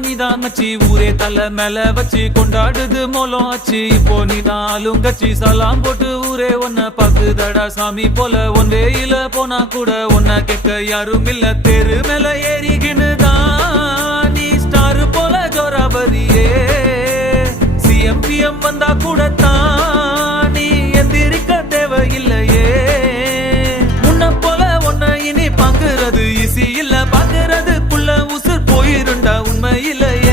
நீதான் மச்சி ஊரே தலை மேல வச்சு கொண்டாடுது மோலம் ஆச்சு இப்போ நீதான் ஆளுங்கச்சி சலாம் போட்டு ஊரே ஒன்ன பாக்குதடா சாமி போல ஒன் வேயில போனா கூட ஒன்ன கேட்க யாரும் இல்ல தேரு மேல ஏறிகினுதான் நீ ஸ்டார் போல ஜோராபரியே சிஎம்பிஎம் வந்தா கூட தான் நீ எந்திரிக்க தேவையில்லையே முன்ன போல ஒன்ன இனி பாக்குறது ஈஸி இல்ல பாக்குறதுக்குள்ள உசுர் போயிருண்டா உண்மை இல்லையே